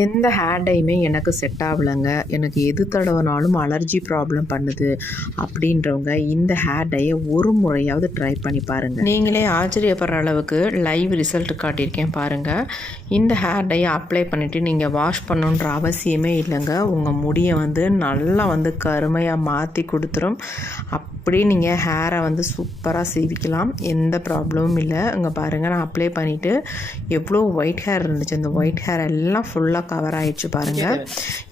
எந்த ஹேர் டையுமே எனக்கு செட் ஆகலைங்க. எனக்கு எது தடவினாலும் அலர்ஜி ப்ராப்ளம் பண்ணுது அப்படின்றவங்க இந்த ஹேர் டையை ஒரு முறையாவது ட்ரை பண்ணி பாருங்கள். நீங்களே ஆச்சரியப்படுற அளவுக்கு லைவ் ரிசல்ட் காட்டியிருக்கேன் பாருங்கள். இந்த ஹேர் டையை அப்ளை பண்ணிவிட்டு நீங்கள் வாஷ் பண்ணணுன்ற அவசியமே இல்லைங்க. உங்கள் முடியை நல்லா கருமையாக மாற்றி கொடுத்துரும். அப்படியே நீங்கள் ஹேரை சூப்பராக சீவிக்கலாம். எந்த ப்ராப்ளமும் இல்லை. இங்கே பாருங்கள், நான் அப்ளை பண்ணிவிட்டு எவ்வளோ ஒயிட் ஹேர் இருந்துச்சு. அந்த ஒயிட் ஹேர் எல்லாம் ஃபுல்லாக கவர் ஆகிடுச்சு பாருங்கள்.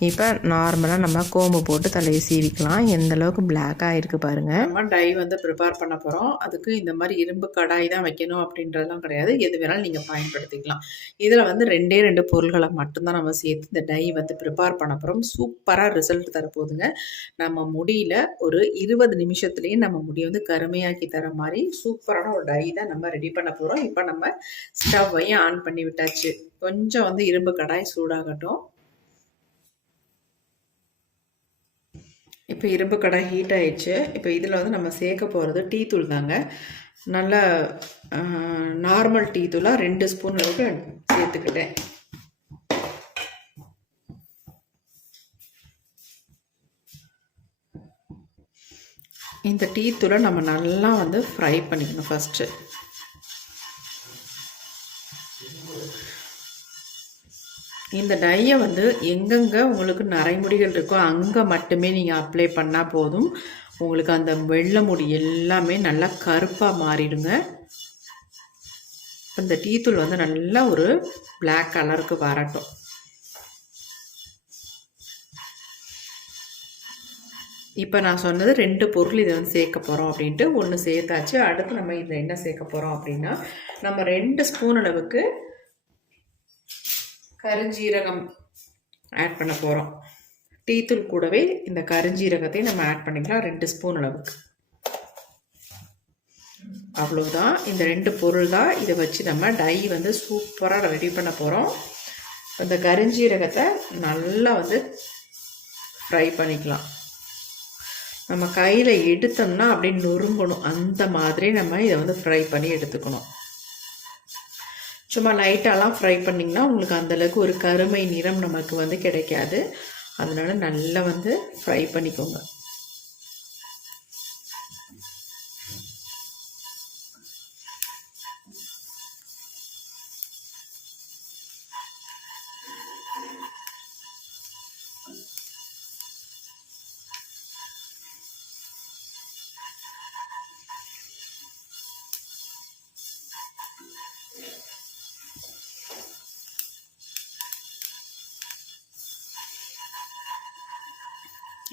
இப்போ நார்மலாக நம்ம கோம்பு போட்டு தலையை சீவிக்கலாம். எந்த அளவுக்கு பிளாக்காக இருக்குது பாருங்கள். நம்ம டை ப்ரிப்பேர் பண்ண போகிறோம். அதுக்கு இந்த மாதிரி இரும்பு கடாய் தான் வைக்கணும் அப்படின்றதுலாம் கிடையாது. எது வேணாலும் நீங்கள் பயன்படுத்திக்கலாம். இதில் ரெண்டே 2 பொருள்களை மட்டும்தான் நம்ம சேர்த்து இந்த டை ப்ரிப்பேர் பண்ண போகிறோம். சூப்பராக ரிசல்ட் தரப்போகுதுங்க. நம்ம முடியல ஒரு 20 நிமிஷத்துலேயே நம்ம முடியை கருமையாக்கி தர மாதிரி சூப்பரான ஒரு டை தான் நம்ம ரெடி பண்ண போகிறோம். இப்போ நம்ம ஸ்டவ்வையும் ஆன் பண்ணி விட்டாச்சு. கொஞ்சம் இரும்பு கடாய் சூடாகட்டும். இப்போ இரும்பு கடாய் ஹீட் ஆயிடுச்சு. இப்போ இதில் நம்ம சேர்க்க போகிறது டீ தூள் தாங்க. நல்ல நார்மல் டீ தூளாக 2 ஸ்பூன் அளவுக்கு சேர்த்துக்கிட்டேன். இந்த டீ தூளை நம்ம நல்லா ஃப்ரை பண்ணிக்கணும். ஃபஸ்ட்டு இந்த டையை எங்கெங்கே உங்களுக்கு நரைமுடிகள் இருக்கோ அங்கே மட்டுமே நீங்கள் அப்ளை பண்ணால் போதும். உங்களுக்கு அந்த வெள்ளை முடி எல்லாமே நல்லா கருப்பாக மாறிடுங்க. இந்த டீத்தூள் நல்லா ஒரு பிளாக் கலருக்கு வரட்டும். இப்போ நான் சொன்னது 2 பொருள் இதை சேர்க்க போகிறோம் அப்படின்ட்டு. ஒன்று சேர்த்தாச்சு. அடுத்து நம்ம இதில் என்ன சேர்க்க போகிறோம் அப்படின்னா, நம்ம 2 ஸ்பூன் அளவுக்கு கருஞ்சீரகம் ஆட் பண்ண போகிறோம். டீத்தூள் கூடவே இந்த கருஞ்சீரகத்தை நம்ம ஆட் பண்ணிக்கலாம் 2 ஸ்பூன் அளவுக்கு. அவ்வளவுதான். இந்த 2 பொருள் தான். இதை வச்சு நம்ம டை சூப்பராக ரெடி பண்ண போகிறோம். இந்த கருஞ்சீரகத்தை நல்லா ஃப்ரை பண்ணிக்கலாம். நம்ம கையில் எடுத்தோம்னா அப்படியே நொறுங்கணும். அந்த மாதிரி நம்ம இதை ஃப்ரை பண்ணி எடுத்துக்கணும். சும்மா லைட்டாலாம் ஃப்ரை பண்ணிங்கன்னா உங்களுக்கு அந்தளவுக்கு ஒரு கருமை நிறம் நமக்கு கிடைக்காது. அதனால் நல்லா ஃப்ரை பண்ணிக்கோங்க.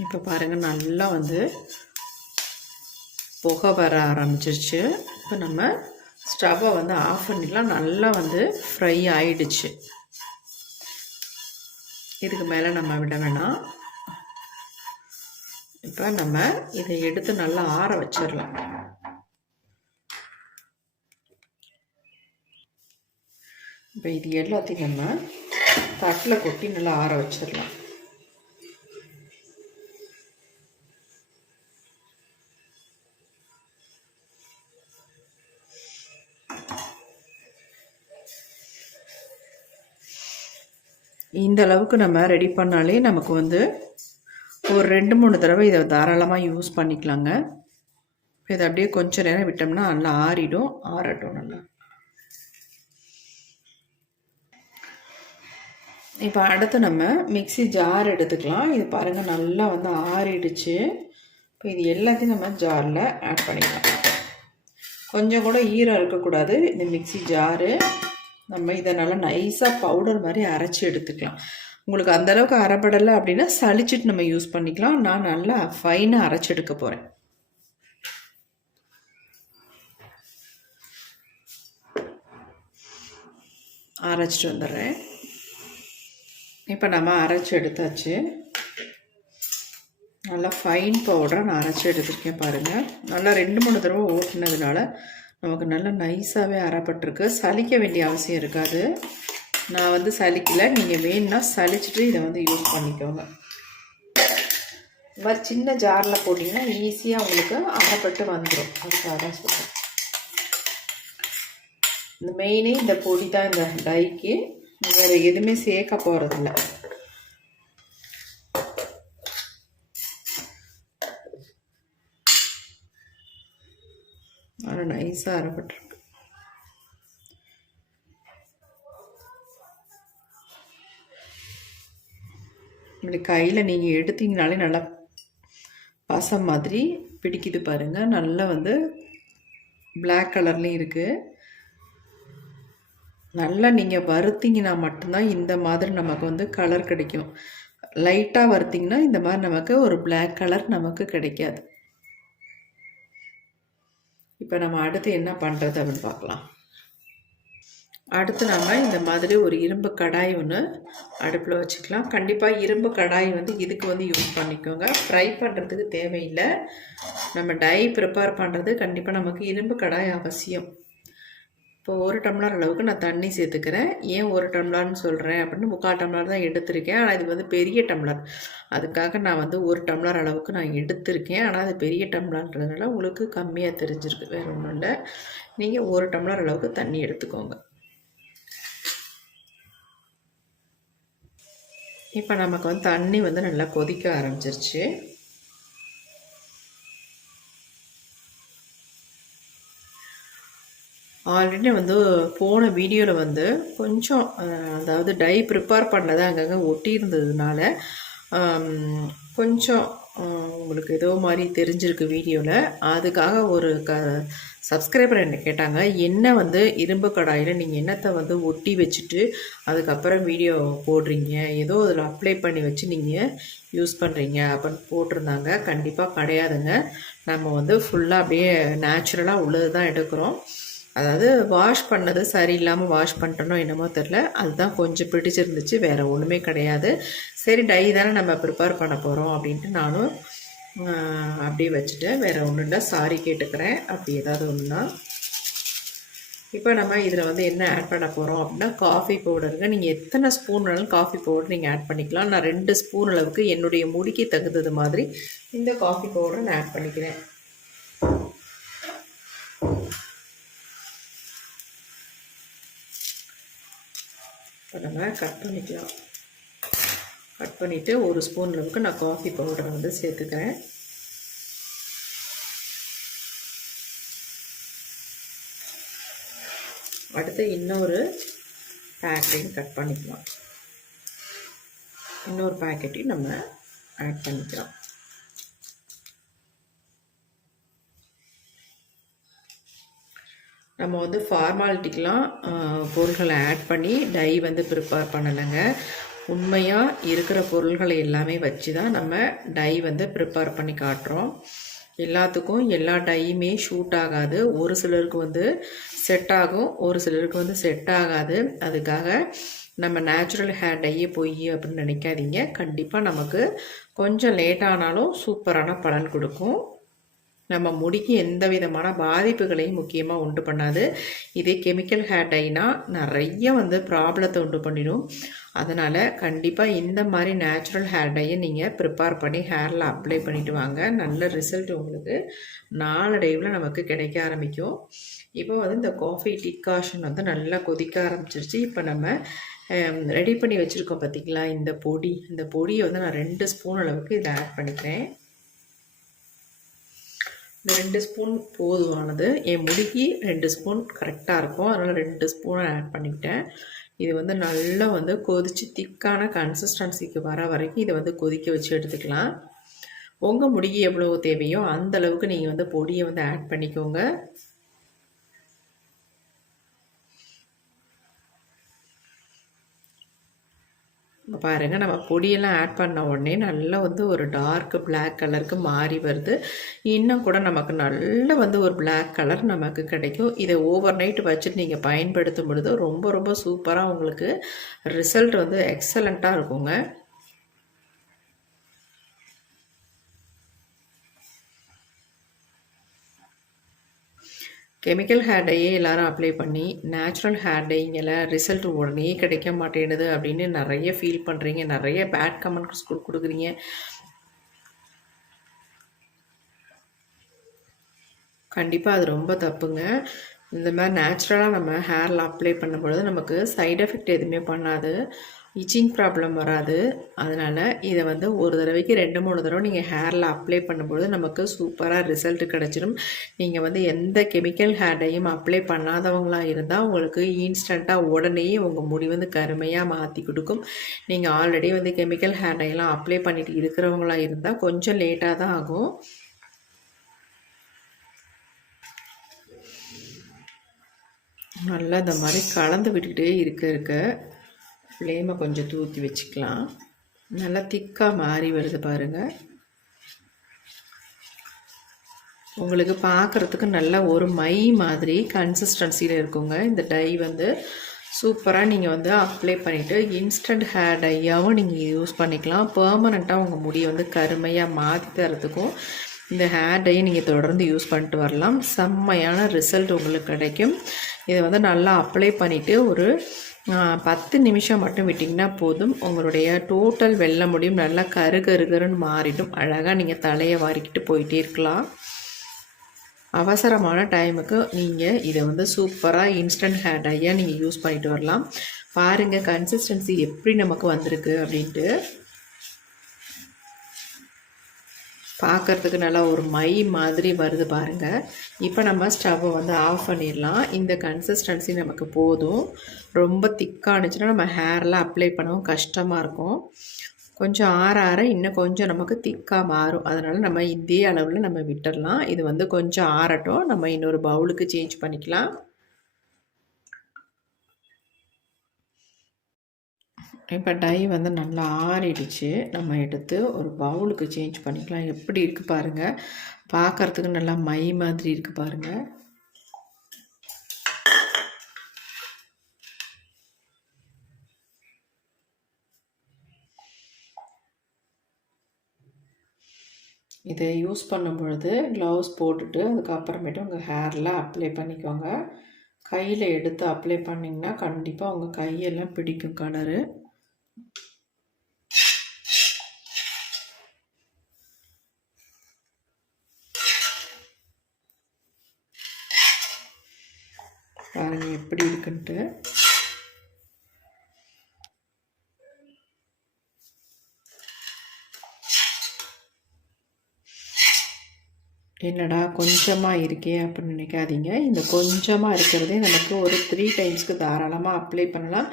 இப்போ பாருங்கள், நல்லா புகை வர ஆரம்பிச்சிருச்சு. இப்போ நம்ம ஸ்டவ்வை ஆஃப் பண்ணிடலாம். நல்லா ஃப்ரை ஆயிடுச்சு. இதுக்கு மேலே நம்ம விட வேணாம். இப்போ நம்ம இதை எடுத்து நல்லா ஆற வச்சிடலாம். இப்போ இது எல்லாத்தையும் நம்ம தட்டில் கொட்டி நல்லா ஆற வச்சிடலாம். இந்த அளவுக்கு நம்ம ரெடி பண்ணாலே நமக்கு ஒரு 2-3 தடவை இதை தாராளமாக யூஸ் பண்ணிக்கலாங்க. இதை அப்படியே கொஞ்சம் நேரம் விட்டோம்னா நல்லா ஆறிடும். ஆறட்டும் நல்லா. இப்போ அடுத்து நம்ம மிக்ஸி ஜார் எடுத்துக்கலாம். இது பாருங்கள், நல்லா ஆறிடுச்சு. இப்போ இது எல்லாத்தையும் நம்ம ஜாரில் ஆட் பண்ணிக்கலாம். கொஞ்சம் கூட ஈரம் இருக்கக்கூடாது இந்த மிக்ஸி ஜாரு. நம்ம இதை நல்லா நைஸாக பவுடர் மாதிரி அரைச்சி எடுத்துக்கலாம். உங்களுக்கு அந்தளவுக்கு அரைப்படலை அப்படின்னா சளிச்சிட்டு நம்ம யூஸ் பண்ணிக்கலாம். நான் நல்லா ஃபைனாக அரைச்சி எடுக்க போகிறேன். அரைச்சிட்டு வந்துடுறேன். இப்போ நம்ம அரைச்சி எடுத்தாச்சு. நல்லா ஃபைன் பவுடரை நான் அரைச்சி எடுத்துருக்கேன் பாருங்கள். நல்லா 2-3 தடவை ஓட்டினதுனால நமக்கு நல்லா நைஸாகவே அரைப்பட்டிருக்கு. சலிக்க வேண்டிய அவசியம் இருக்காது. நான் சலிக்கலை. நீங்கள் வேணும்னா சலிச்சுட்டு இதை யூஸ் பண்ணிக்கோங்க. இந்த மாதிரி சின்ன ஜாரில் போட்டிங்கன்னா ஈஸியாக உங்களுக்கு அரைப்பட்டு வந்துடும். அதுக்காக தான் சொல்கிறேன். இந்த மெயினே இந்த பொடி தான் இந்த டைக்கு. வேறு எதுவுமே சேர்க்க போகிறதில்ல. ஆனால் நைஸாக அரைப்பட்டிருக்கு. இப்படி கையில் நீங்கள் எடுத்தீங்கனாலே நல்லா பசம் மாதிரி பிடிக்குது பாருங்கள். நல்லா வந்து பிளாக் கலர்லேயும் இருக்குது. நல்லா நீங்கள் வறுத்தீங்கன்னா மட்டும்தான் இந்த மாதிரி நமக்கு வந்து கலர் கிடைக்கும். லைட்டாக வறுத்திங்கன்னா இந்த மாதிரி நமக்கு ஒரு பிளாக் கலர் நமக்கு கிடைக்காது. இப்போ நம்ம அடுத்து என்ன பண்ணுறது அப்படின்னு பார்க்கலாம். அடுத்து நம்ம இந்த மாதிரி ஒரு இரும்பு கடாய் ஒன்று அடுப்பில் வச்சுக்கலாம். கண்டிப்பாக இரும்பு கடாய் வந்து இதுக்கு வந்து யூஸ் பண்ணிக்கோங்க. ஃப்ரை பண்ணுறதுக்கு தேவையில்லை. நம்ம டை ப்ரிப்பேர் பண்ணுறது கண்டிப்பாக நமக்கு இரும்பு கடாய் அவசியம். இப்போ 1 டம்ளர் அளவுக்கு நான் தண்ணி சேர்த்துக்கிறேன். ஏன் 1 டம்ளர்னு சொல்கிறேன் அப்படின்னு 3/4 டம்ளர் தான் எடுத்திருக்கேன். ஆனால் இது வந்து பெரிய டம்ளர், அதுக்காக நான் வந்து 1 டம்ளர் அளவுக்கு நான் எடுத்திருக்கேன். ஆனால் அது பெரிய டம்ளர்ன்றதுனால உங்களுக்கு கம்மியாக தெரிஞ்சிருக்கு, வேறு ஒன்றும் இல்லை. நீங்கள் 1 டம்ளர் அளவுக்கு தண்ணி எடுத்துக்கோங்க. இப்போ நமக்கு வந்து தண்ணி வந்து நல்லா கொதிக்க ஆரம்பிச்சிருச்சு. ஆல்ரெடி வந்து போன வீடியோவில் வந்து கொஞ்சம் அதாவது டை ப்ரிப்பேர் பண்ணதை அங்கங்கே ஒட்டி இருந்ததுனால கொஞ்சம் உங்களுக்கு ஏதோ மாதிரி தெரிஞ்சிருக்கு வீடியோவில். அதுக்காக ஒரு சப்ஸ்கிரைபர் என்ன கேட்டாங்க, என்ன வந்து இரும்பு கடாயில் நீங்கள் என்னத்தை வந்து ஒட்டி வச்சுட்டு அதுக்கப்புறம் வீடியோ போடுறீங்க, ஏதோ அதில் அப்ளை பண்ணி வச்சு நீங்கள் யூஸ் பண்ணுறீங்க அப்படின்னு போட்டிருந்தாங்க. கண்டிப்பாக கிடையாதுங்க. நம்ம வந்து ஃபுல்லாக அப்படியே நேச்சுரலாக உள்ளது தான் எடுக்கிறோம். அதாவது வாஷ் பண்ணது சரியில்லாமல் வாஷ் பண்ணிட்டனோ என்னமோ தெரில, அதுதான் கொஞ்சம் பிடிச்சிருந்துச்சு, வேறு ஒன்றுமே கிடையாது. சரி டை தானே நம்ம ப்ரிப்பேர் பண்ண போகிறோம் அப்படின்ட்டு நானும் அப்படியே வச்சுட்டேன். வேறு ஒன்றும் இல்லை, சாரி கேட்டுக்கிறேன் அப்படி ஏதாவது ஒன்றுனா. இப்போ நம்ம இதில் வந்து என்ன ஆட் பண்ண போகிறோம் அப்படின்னா காஃபி பவுடருங்க. நீங்கள் எத்தனை ஸ்பூன் வேணாலும் காஃபி பவுடர் நீங்கள் ஆட் பண்ணிக்கலாம். நான் 2 ஸ்பூன் அளவுக்கு என்னுடைய முடிக்கு தகுந்தது மாதிரி இந்த காஃபி பவுடரை நான் ஆட் பண்ணிக்கிறேன். இப்போ நம்ம கட் பண்ணிக்கலாம். கட் பண்ணிவிட்டு 1 ஸ்பூன் அளவுக்கு நான் காஃபி பவுடரை வந்து சேர்த்துக்கிறேன். அடுத்து இன்னொரு பேக்கெட்டையும் கட் பண்ணிக்கலாம். இன்னொரு பேக்கெட்டையும் நம்ம ஆட் பண்ணிக்கலாம். நம்ம வந்து ஃபார்மாலிட்டிக்கெலாம் பொருள்களை ஆட் பண்ணி டை வந்து ப்ரிப்பேர் பண்ணலைங்க. உண்மையாக இருக்கிற பொருள்களை எல்லாமே வச்சு தான் நம்ம டை வந்து ப்ரிப்பேர் பண்ணி காட்டுறோம். எல்லாத்துக்கும் எல்லா டையுமே ஷூட் ஆகாது. ஒரு சிலருக்கு வந்து செட் ஆகும், ஒரு சிலருக்கு வந்து செட் ஆகாது. அதுக்காக நம்ம நேச்சுரல் ஹேர் டையே போய் அப்படின்னு நினைக்காதீங்க. கண்டிப்பாக நமக்கு கொஞ்சம் லேட்டானாலும் சூப்பரான பலன் கொடுக்கும். நம்ம முடிக்கு எந்த விதமான பாதிப்புகளையும் முக்கியமாக உண்டு பண்ணாது. இதே கெமிக்கல் ஹேர் டைனா நிறைய வந்து ப்ராப்ளத்தை உண்டு பண்ணிடும். அதனால் கண்டிப்பாக இந்த மாதிரி நேச்சுரல் ஹேர் டையை நீங்கள் ப்ரிப்பேர் பண்ணி ஹேரில் அப்ளை பண்ணிவிட்டு வாங்க. நல்ல ரிசல்ட் உங்களுக்கு நாளடைவில் நமக்கு கிடைக்க ஆரம்பிக்கும். இப்போ வந்து இந்த காஃபி டிகாஷன் வந்து நல்லா கொதிக்க ஆரம்பிச்சிருச்சு. இப்போ நம்ம ரெடி பண்ணி வச்சுருக்கோம் பார்த்திங்களா இந்த பொடி, இந்த பொடியை வந்து நான் 2 ஸ்பூன் அளவுக்கு இதில் ஆட் பண்ணிக்கிறேன். இந்த 2 ஸ்பூன் போதுமானது. என் முடிக்கு 2 ஸ்பூன் கரெக்டாக இருக்கும். அதனால் 2 ஸ்பூனை ஆட் பண்ணிக்கிட்டேன். இது வந்து நல்லா வந்து கொதித்து திக்கான கன்சிஸ்டன்சிக்கு வர வரைக்கும் இதை வந்து கொதிக்க வச்சு எடுத்துக்கலாம். உங்கள் முடிக்கு எவ்வளோ தேவையோ அந்தளவுக்கு நீங்கள் வந்து பொடியை வந்து ஆட் பண்ணிக்கோங்க. இப்போ பாருங்கள், நம்ம பொடியெல்லாம் ஆட் பண்ண உடனே நல்லா வந்து ஒரு டார்க் பிளாக் கலருக்கு மாறி வருது. இன்னும் கூட நமக்கு நல்ல வந்து ஒரு பிளாக் கலர் நமக்கு கிடைக்கும். இதை ஓவர் நைட் வச்சுட்டு நீங்கள் பயன்படுத்தும் பொழுது ரொம்ப ரொம்ப சூப்பராக உங்களுக்கு ரிசல்ட் வந்து எக்ஸலண்ட்டாக இருக்குங்க. கெமிக்கல் ஹேர் டையே எல்லோரும் அப்ளை பண்ணி நேச்சுரல் ஹேர் டைங்கில் ரிசல்ட் உடனே கிடைக்க மாட்டேங்குது அப்படின்னு நிறைய ஃபீல் பண்ணுறீங்க, நிறைய பேட் கமெண்ட்ஸ் கொடுக்குறீங்க. கண்டிப்பாக அது ரொம்ப தப்புங்க. இந்த மாதிரி நேச்சுரலாக நம்ம ஹேரில் அப்ளை பண்ணும்பொழுது நமக்கு சைடு எஃபெக்ட் எதுவுமே பண்ணாது, இச்சிங் ப்ராப்ளம் வராது. அதனால் இதை வந்து ஒரு தடவைக்கு 2-3 தடவை நீங்கள் ஹேரில் அப்ளை பண்ணும்பொழுது நமக்கு சூப்பராக ரிசல்ட் கிடச்சிடும். நீங்கள் வந்து எந்த கெமிக்கல் ஹேர் டையும் அப்ளை பண்ணாதவங்களாக இருந்தால் உங்களுக்கு இன்ஸ்டண்ட்டாக உடனே உங்கள் முடி வந்து கருமையாக மாற்றி கொடுக்கும். நீங்கள் ஆல்ரெடி வந்து கெமிக்கல் ஹேர் டையெல்லாம் அப்ளை பண்ணிட்டு இருக்கிறவங்களாக இருந்தால் கொஞ்சம் லேட்டாக தான் ஆகும். நல்லா இந்த மாதிரி கலந்து விட்டுக்கிட்டே இருக்க ஃப்ளேமை கொஞ்சம் தூக்கி வச்சுக்கலாம். நல்லா திக்காக மாறி வருது பாருங்கள். உங்களுக்கு பார்க்குறதுக்கு நல்ல ஒரு மை மாதிரி கன்சிஸ்டன்சியில் இருக்குங்க. இந்த டை வந்து சூப்பராக நீங்கள் வந்து அப்ளை பண்ணிவிட்டு இன்ஸ்டன்ட் ஹேர் டையாகவும் நீங்கள் யூஸ் பண்ணிக்கலாம். பெர்மனெண்ட்டாக உங்கள் முடியை வந்து கருமையாக மாற்றி தரத்துக்கும் இந்த ஹேர் டையை நீங்கள் தொடர்ந்து யூஸ் பண்ணிட்டு வரலாம். செம்மையான ரிசல்ட் உங்களுக்கு கிடைக்கும். இதை வந்து நல்லா அப்ளை பண்ணிவிட்டு ஒரு 10 நிமிஷம் மட்டும் விட்டிங்கன்னா போதும். உங்களுடைய டோட்டல் வெள்ளை முடியும் நல்லா கருகருன்னு மாறிடும். அழகாக நீங்கள் தலையை வாரிக்கிட்டு போயிட்டே இருக்கலாம். அவசரமான டைமுக்கு நீங்கள் இதை வந்து சூப்பராக இன்ஸ்டன்ட் ஹேர் டையாக நீங்கள் யூஸ் பண்ணிட்டு வரலாம். பாருங்கள் கன்சிஸ்டன்சி எப்படி நமக்கு வந்திருக்கு அப்படின்ட்டு. பார்க்குறதுக்கு நல்லா ஒரு மை மாதிரி வருது பாருங்கள். இப்போ நம்ம ஸ்டவ்வை வந்து ஆஃப் பண்ணிடலாம். இந்த கன்சிஸ்டன்சி நமக்கு போதும். ரொம்ப திக்கானுச்சுன்னா நம்ம ஹேரில் அப்ளை பண்ணவும் கஷ்டமாக இருக்கும். கொஞ்சம் ஆற இன்னும் கொஞ்சம் நமக்கு திக்காக மாறும். அதனால் நம்ம இதே அளவில் நம்ம விட்டுடலாம். இது வந்து கொஞ்சம் ஆறட்டும். நம்ம இன்னொரு பவுலுக்கு சேஞ்ச் பண்ணிக்கலாம். இப்போ டை வந்து நல்லா ஆறிடுச்சு. நம்ம எடுத்து ஒரு பவுலுக்கு சேஞ்ச் பண்ணிக்கலாம். எப்படி இருக்குது பாருங்கள். பார்க்குறதுக்கு நல்லா மை மாதிரி இருக்குது பாருங்கள். இதை யூஸ் பண்ணும் பொழுது க்ளவுஸ் போட்டுட்டு அதுக்கப்புறமேட்டு உங்கள் ஹேரில் அப்ளை பண்ணிக்கோங்க. கையில் எடுத்து அப்ளை பண்ணிங்கன்னா கண்டிப்பாக உங்கள் கையெல்லாம் பிடிக்கும் கலரு. பாருங்கள் எப்படி இருக்குன்ட்டு. என்னடா கொஞ்சமாக இருக்கே அப்படின்னு நினைக்காதீங்க. இந்த கொஞ்சமாக இருக்கிறதே நமக்கு ஒரு 3 டைம்ஸ்க்கு தாராளமாக அப்ளை பண்ணலாம்.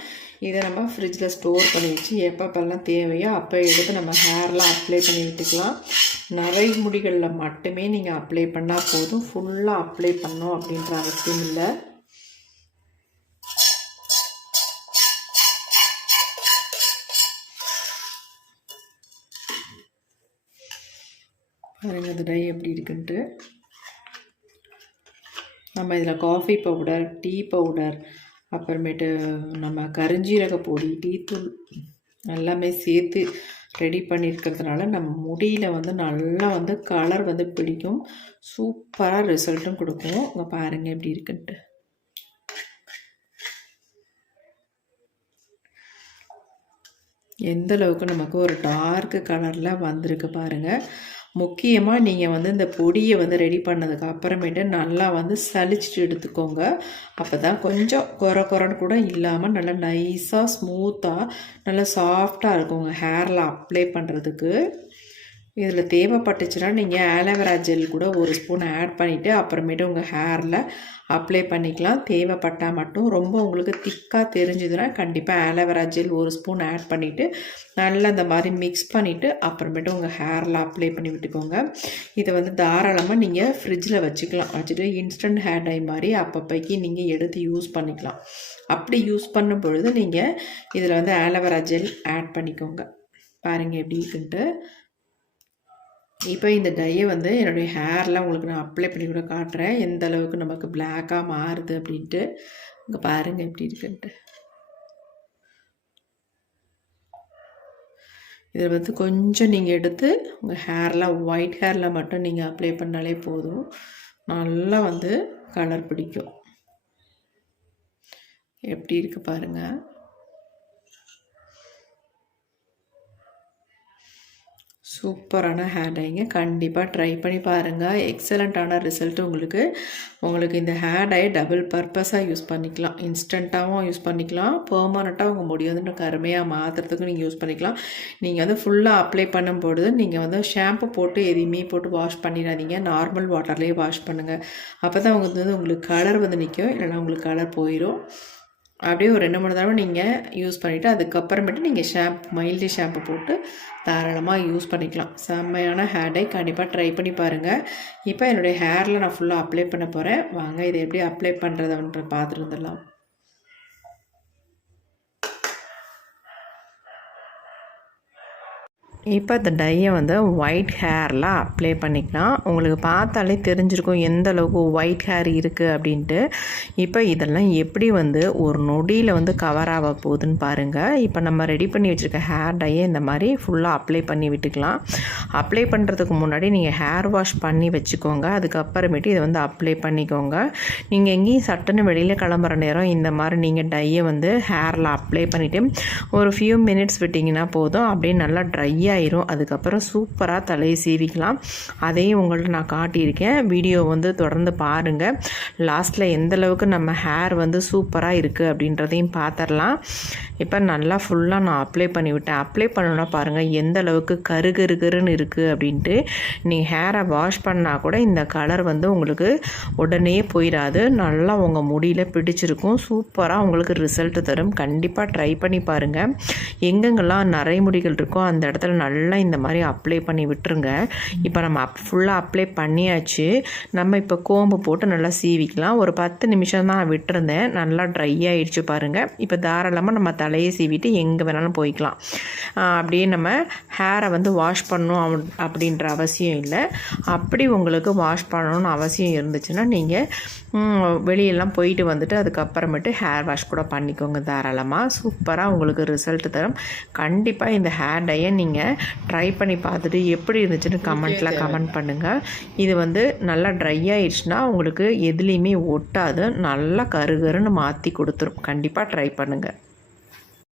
இதை நம்ம ஃப்ரிட்ஜில் ஸ்டோர் பண்ணி வச்சு எப்பப்பெல்லாம் தேவையோ அப்போ எடுத்து நம்ம ஹேரில் அப்ளை பண்ணி விட்டுக்கலாம். நரை முடிகளில் மட்டுமே நீங்கள் அப்ளை பண்ணால் போதும். ஃபுல்லாக அப்ளை பண்ணோம் அப்படின்ற அவசியம் இல்லை. பாருங்கள் இந்த டை எப்படி இருக்குன்ட்டு. நம்ம இதில் காஃபி பவுடர், டீ பவுடர், அப்புறமேட்டு நம்ம கருஞ்சீரக பொடி, டீத்தூள் எல்லாமே சேர்த்து ரெடி பண்ணியிருக்கிறதுனால நம்ம முடியில் வந்து நல்லா வந்து கலர் வந்து பிடிக்கும். சூப்பராக ரிசல்ட்டும் கொடுக்கும். இங்கே பாருங்கள் எப்படி இருக்குன்ட்டு. எந்த அளவுக்கு நமக்கு ஒரு டார்க் கலரில் வந்திருக்கு பாருங்கள். முக்கியமாக நீங்கள் வந்து இந்த பொடியை வந்து ரெடி பண்ணதுக்கு அப்புறமேட்டு நல்லா வந்து சலிச்சிட்டு எடுத்துக்கோங்க. அப்போ தான் கொஞ்சம் குறன்னு கூட இல்லாமல் நல்லா நைஸாக ஸ்மூத்தாக நல்லா சாஃப்டாக இருக்குங்க ஹேரில் அப்ளை பண்ணுறதுக்கு. இதில் தேவைப்பட்டுச்சுன்னா நீங்கள் ஆலோவேரா ஜெல் கூட ஒரு ஸ்பூன் ஆட் பண்ணிவிட்டு அப்புறமேட்டு உங்கள் ஹேரில் அப்ளை பண்ணிக்கலாம். தேவைப்பட்டால் மட்டும். ரொம்ப உங்களுக்கு திக்காக தெரிஞ்சுதுன்னா கண்டிப்பாக ஆலோவேரா ஜெல் ஒரு ஸ்பூன் ஆட் பண்ணிவிட்டு நல்லா இந்த மாதிரி மிக்ஸ் பண்ணிவிட்டு அப்புறமேட்டு உங்கள் ஹேரில் அப்ளை பண்ணி விட்டுக்கோங்க. இதை வந்து தாராளமாக நீங்கள் ஃப்ரிட்ஜில் வச்சுக்கலாம். வச்சுட்டு இன்ஸ்டன்ட் ஹேர் டை மாதிரி அப்பப்போக்கி நீங்கள் எடுத்து யூஸ் பண்ணிக்கலாம். அப்படி யூஸ் பண்ணும் பொழுது நீங்கள் இதில் வந்து ஆலோவேரா ஜெல் ஆட் பண்ணிக்கோங்க. பாருங்கள் எப்படி இருக்குன்ட்டு. இப்போ இந்த டையை வந்து என்னுடைய ஹேரில் உங்களுக்கு நான் அப்ளை பண்ணி கூட காட்டுறேன். எந்த அளவுக்கு நமக்கு பிளாக்காக மாறுது அப்படின்ட்டு. இங்கே பாருங்கள் எப்படி இருக்குன்ட்டு. இதில் வந்து கொஞ்சம் நீங்கள் எடுத்து உங்கள் ஹேரில் ஒயிட் ஹேரில் மட்டும் நீங்கள் அப்ளை பண்ணாலே போதும். நல்லா வந்து கலர் பிடிக்கும். எப்படி இருக்குது பாருங்கள். சூப்பரான ஹேர் டைங்க. கண்டிப்பாக ட்ரை பண்ணி பாருங்கள். எக்ஸலண்ட்டான ரிசல்ட் உங்களுக்கு இந்த ஹேர் டை டபுள் பர்பஸாக யூஸ் பண்ணிக்கலாம். இன்ஸ்டண்ட்டாகவும் யூஸ் பண்ணிக்கலாம், பெர்மனண்ட்டாக உங்கள் முடி வந்து கருமையாக மாற்றுறதுக்கும் நீங்கள் யூஸ் பண்ணிக்கலாம். நீங்கள் வந்து ஃபுல்லாக அப்ளை பண்ணும்பொழுது நீங்கள் வந்து ஷாம்பு போட்டு எதையுமே போட்டு வாஷ் பண்ணிடாதீங்க. நார்மல் வாட்டர்லேயே வாஷ் பண்ணுங்கள். அப்போ தான் உங்களுக்கு கலர் வந்து நிற்கும், இல்லைனா உங்களுக்கு கலர் போயிடும். அப்படியே ஒரு 2-3 தடவை நீங்கள் யூஸ் பண்ணிவிட்டு அதுக்கப்புறமேட்டு நீங்கள் மைல்டு ஷாம்பு போட்டு தாராளமாக யூஸ் பண்ணிக்கலாம். செம்மையான ஹேர் டை. கண்டிப்பாக ட்ரை பண்ணி பாருங்கள். இப்போ என்னுடைய ஹேரில் நான் ஃபுல்லாக அப்ளை பண்ண போகிறேன். வாங்க இதை எப்படி அப்ளை பண்ணுறதுன்ற பார்த்துட்டு வந்துடலாம். இப்போ இந்த டையை வந்து ஒயிட் ஹேரில் அப்ளை பண்ணிக்கலாம். உங்களுக்கு பார்த்தாலே தெரிஞ்சிருக்கும் எந்த அளவுக்கு ஒயிட் ஹேர் இருக்குது அப்படின்ட்டு. இப்போ இதெல்லாம் எப்படி வந்து ஒரு நொடியில் வந்து கவர் ஆக போகுதுன்னு பாருங்கள். இப்போ நம்ம ரெடி பண்ணி வச்சுருக்க ஹேர் டையை இந்த மாதிரி ஃபுல்லாக அப்ளை பண்ணி விட்டுக்கலாம். அப்ளை பண்ணுறதுக்கு முன்னாடி நீங்கள் ஹேர் வாஷ் பண்ணி வச்சுக்கோங்க. அதுக்கப்புறமேட்டு இதை வந்து அப்ளை பண்ணிக்கோங்க. நீங்கள் எங்கேயும் சட்டுன்னு வெளியில் கிளம்புற நேரம் இந்த மாதிரி நீங்கள் டையை வந்து ஹேரில் அப்ளை பண்ணிவிட்டு ஒரு ஃபியூ மினிட்ஸ் விட்டிங்கன்னா போதும். அப்படியே நல்லா ட்ரை ஆயிரும். அதுக்கப்புறம் சூப்பராக தலையை சீவிக்கலாம். அதையும் உங்கள்ட்ட நான் காட்டியிருக்கேன். வீடியோ வந்து தொடர்ந்து பாருங்கள். லாஸ்ட்டில் எந்தளவுக்கு நம்ம ஹேர் வந்து சூப்பராக இருக்குது அப்படின்றதையும் பார்த்துடலாம். இப்போ நல்லா ஃபுல்லாக நான் அப்ளை பண்ணிவிட்டேன். அப்ளை பண்ணணுன்னா பாருங்கள் எந்த அளவுக்கு கருன்னு இருக்குது அப்படின்ட்டு. நீங்கள் ஹேரை வாஷ் பண்ணால் கூட இந்த கலர் வந்து உங்களுக்கு உடனே போயிடாது. நல்லா உங்கள் முடியில் பிடிச்சிருக்கும். சூப்பராக உங்களுக்கு ரிசல்ட் தரும். கண்டிப்பாக ட்ரை பண்ணி பாருங்கள். எங்கெங்கெல்லாம் நரைமுடிகள் இருக்கோ அந்த இடத்துல நல்லா இந்த மாதிரி அப்ளை பண்ணி விட்டுருங்க. இப்போ நம்ம ஃபுல்லாக அப்ளை பண்ணியாச்சு. நம்ம இப்போ கோம்பு போட்டு நல்லா சீவிக்கலாம். ஒரு 10 நிமிஷம் தான் விட்டுருந்தேன். நல்லா ட்ரை ஆகிடுச்சு பாருங்கள். இப்போ தாராளமாக நம்ம தலையை சீவிட்டு எங்கே வேணாலும் போய்க்கலாம். அப்படியே நம்ம ஹேரை வந்து வாஷ் பண்ணணும் அப்படின்ற அவசியம் இல்லை. அப்படி உங்களுக்கு வாஷ் பண்ணணும்னு அவசியம் இருந்துச்சுன்னா நீங்கள் வெளியெல்லாம் போயிட்டு வந்துட்டு அதுக்கப்புறமேட்டு ஹேர் வாஷ் கூட பண்ணிக்கோங்க தாராளமாக. சூப்பராக உங்களுக்கு ரிசல்ட் தரும். கண்டிப்பாக இந்த ஹேர் டையை நீங்கள் ட்ரை பண்ணி பார்த்துட்டு எப்படி இருந்துச்சுன்னு கமெண்ட்டில் கமெண்ட் பண்ணுங்கள். இது வந்து நல்லா ட்ரை ஆயிடுச்சுன்னா உங்களுக்கு எதுலேயுமே ஒட்டாது, நல்லா கருன்னு மாற்றி கொடுத்துரும். கண்டிப்பாக ட்ரை பண்ணுங்கள்.